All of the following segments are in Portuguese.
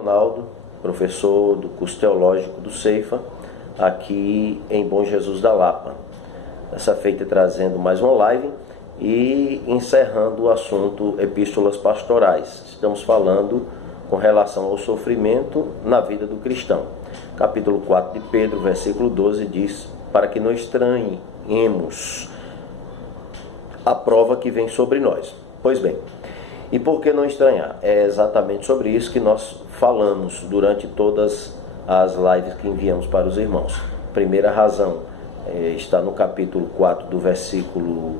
Ronaldo, professor do curso teológico do Ceifa, aqui em Bom Jesus da Lapa. Dessa feita trazendo mais uma live e encerrando o assunto Epístolas Pastorais. Estamos falando com relação ao sofrimento na vida do cristão. Capítulo 4 de Pedro, versículo 12 diz: para que não estranhemos a prova que vem sobre nós. Pois bem, e por que não estranhar? É exatamente sobre isso que nós falamos durante todas as lives que enviamos para os irmãos. Primeira razão está no capítulo 4 do versículo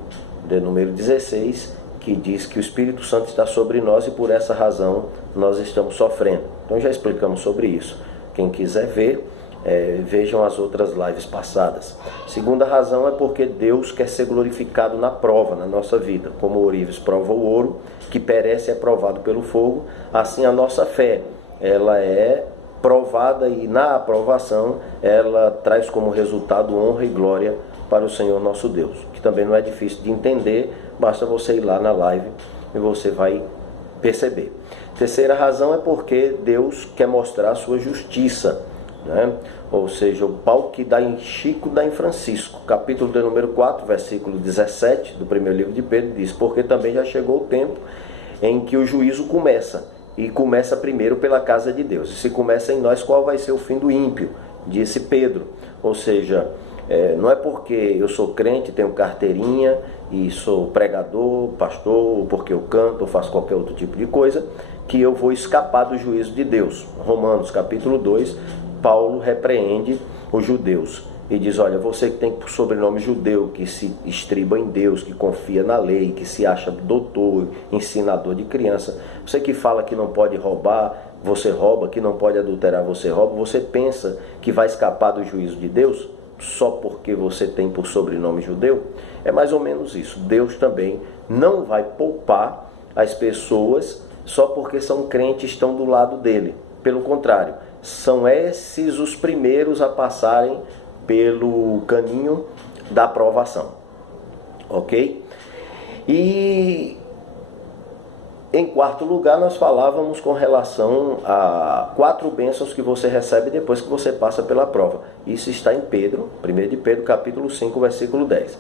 de número 16, que diz que o Espírito Santo está sobre nós e por essa razão nós estamos sofrendo. Então já explicamos sobre isso. Quem quiser ver, vejam as outras lives passadas. Segunda razão é porque Deus quer ser glorificado na prova, na nossa vida. Como o ourives prova o ouro, que perece e é provado pelo fogo, assim a nossa fé, ela é provada e na aprovação ela traz como resultado honra e glória para o Senhor nosso Deus, que também não é difícil de entender, basta você ir lá na live e você vai perceber. Terceira razão é porque Deus quer mostrar a sua justiça, né? Ou seja, o pau que dá em Chico dá em Francisco. Capítulo de número 4, versículo 17 do primeiro livro de Pedro diz: porque também já chegou o tempo em que o juízo começa, e começa primeiro pela casa de Deus. E se começa em nós, qual vai ser o fim do ímpio? Disse Pedro. Ou seja, não é porque eu sou crente, tenho carteirinha e sou pregador, pastor, ou porque eu canto ou faço qualquer outro tipo de coisa, que eu vou escapar do juízo de Deus. Romanos capítulo 2, Paulo repreende os judeus e diz: olha, você que tem por sobrenome judeu, que se estriba em Deus, que confia na lei, que se acha doutor, ensinador de criança, você que fala que não pode roubar, você rouba, que não pode adulterar, você rouba, você pensa que vai escapar do juízo de Deus só porque você tem por sobrenome judeu? É mais ou menos isso. Deus também não vai poupar as pessoas só porque são crentes e estão do lado dele. Pelo contrário, são esses os primeiros a passarem pelo caminho da aprovação, ok? E em quarto lugar, nós falávamos com relação a 4 bênçãos que você recebe depois que você passa pela prova. Isso está em Pedro, 1 de Pedro, capítulo 5, versículo 10.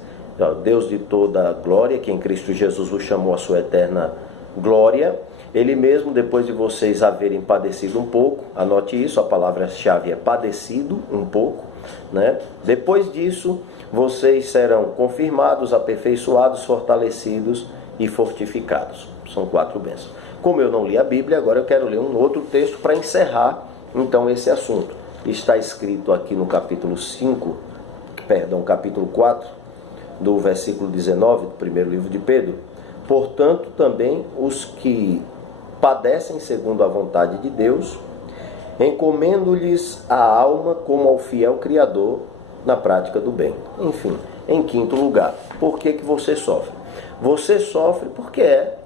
Deus de toda glória, que em Cristo Jesus o chamou à sua eterna glória, Ele mesmo, depois de vocês haverem padecido um pouco, anote isso, a palavra-chave é padecido um pouco, né? Depois disso, vocês serão confirmados, aperfeiçoados, fortalecidos e fortificados. São 4 bênçãos. Como eu não li a Bíblia, agora eu quero ler um outro texto para encerrar então esse assunto. Está escrito aqui no capítulo 4, do versículo 19 do primeiro livro de Pedro: portanto, também os que padecem segundo a vontade de Deus, encomendo-lhes a alma como ao fiel Criador na prática do bem. Enfim, em quinto lugar, por que você sofre? Você sofre porque é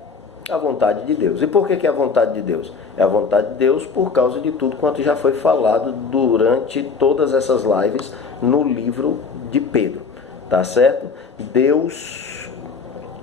a vontade de Deus. E por que é a vontade de Deus? É a vontade de Deus por causa de tudo quanto já foi falado durante todas essas lives no livro de Pedro. Tá certo? Deus,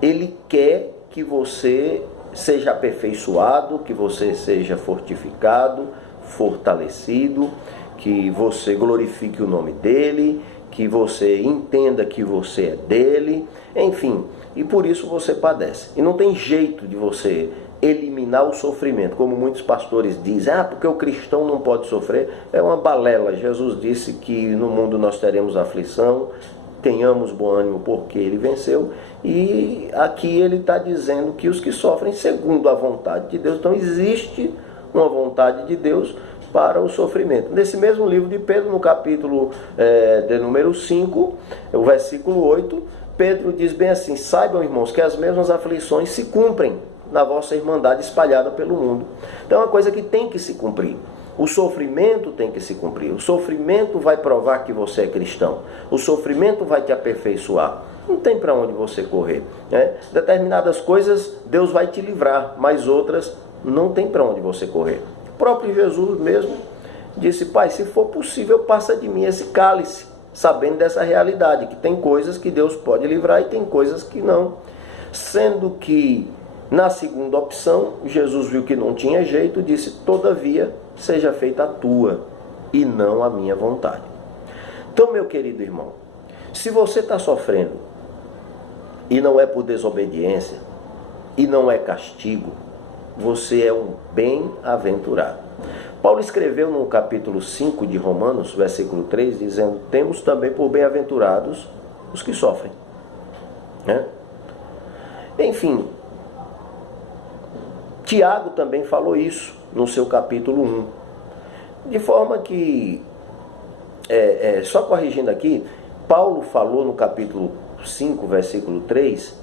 Ele quer que você seja aperfeiçoado, que você seja fortificado, fortalecido, que você glorifique o nome dEle, que você entenda que você é dEle, enfim, e por isso você padece. E não tem jeito de você eliminar o sofrimento, como muitos pastores dizem: porque o cristão não pode sofrer. É uma balela. Jesus disse que no mundo nós teremos aflição, tenhamos bom ânimo porque Ele venceu, e aqui Ele está dizendo que os que sofrem segundo a vontade de Deus. Então existe uma vontade de Deus para o sofrimento. Nesse mesmo livro de Pedro, no capítulo de número 5, o versículo 8, Pedro diz bem assim: saibam, irmãos, que as mesmas aflições se cumprem na vossa irmandade espalhada pelo mundo. Então é uma coisa que tem que se cumprir. O sofrimento tem que se cumprir. O sofrimento vai provar que você é cristão. O sofrimento vai te aperfeiçoar. Não tem para onde você correr, né? Determinadas coisas Deus vai te livrar, mas outras não tem para onde você correr. O próprio Jesus mesmo disse: Pai, se for possível, passa de mim esse cálice, sabendo dessa realidade, que tem coisas que Deus pode livrar e tem coisas que não. Sendo que Na segunda opção, Jesus viu que não tinha jeito, disse: todavia, seja feita a tua e não a minha vontade. Então, meu querido irmão, se você está sofrendo e não é por desobediência e não é castigo, você é um bem-aventurado. Paulo escreveu no capítulo 5 de Romanos, versículo 3, dizendo: temos também por bem-aventurados os que sofrem. Enfim, Tiago também falou isso no seu capítulo 1. De forma que, só corrigindo aqui, Paulo falou no capítulo 5, versículo 3,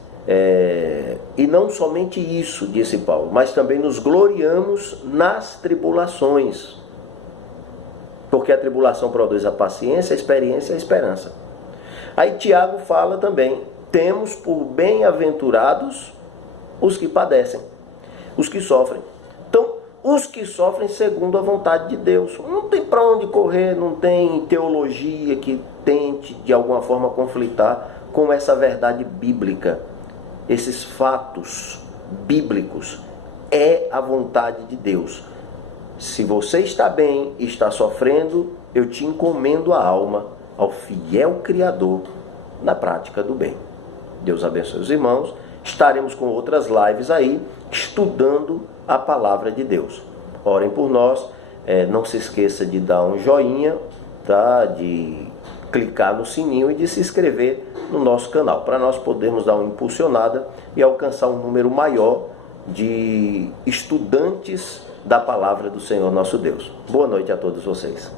e não somente isso, disse Paulo, mas também nos gloriamos nas tribulações, porque a tribulação produz a paciência, a experiência e a esperança. Aí Tiago fala também: temos por bem-aventurados os que padecem, os que sofrem. Então, os que sofrem segundo a vontade de Deus. Não tem para onde correr, não tem teologia que tente de alguma forma conflitar com essa verdade bíblica. Esses fatos bíblicos é a vontade de Deus. Se você está bem e está sofrendo, eu te encomendo a alma ao fiel Criador na prática do bem. Deus abençoe os irmãos. Estaremos com outras lives aí, estudando a palavra de Deus. Orem por nós. Não se esqueça de dar um joinha, tá? De clicar no sininho e de se inscrever no nosso canal, para nós podermos dar uma impulsionada e alcançar um número maior de estudantes da palavra do Senhor nosso Deus. Boa noite a todos vocês.